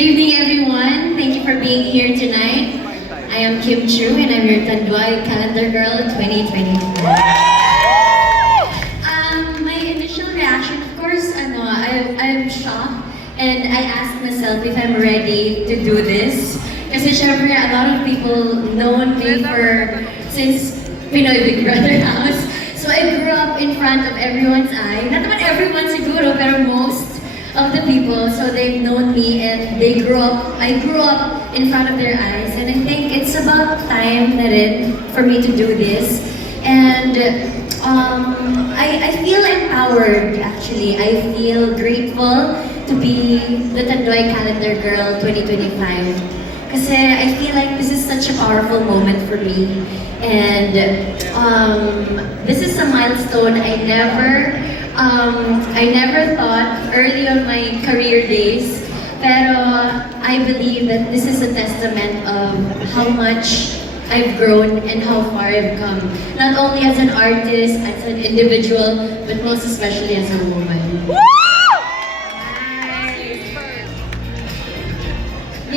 evening, everyone. Thank you for being here tonight. I am Kim Chu, and I'm your Tanduay Calendar Girl 2024. My initial reaction, of course, I'm shocked, and I asked myself if I'm ready to do this. Kasi syempre, a lot of people known me since Pinoy Big Brother house. So I grew up in front of everyone's eye. Not naman everyone siguro, pero most of the people, so they've known me and I grew up in front of their eyes, and I think it's about time for me to do this. And I feel empowered, actually. I feel grateful to be the Tanduay Calendar Girl 2025. Kasi I feel like this is such a powerful moment for me. And this is a milestone I never thought early on my career days, pero I believe that this is a testament of how much I've grown and how far I've come. Not only as an artist, as an individual, but most especially as a woman.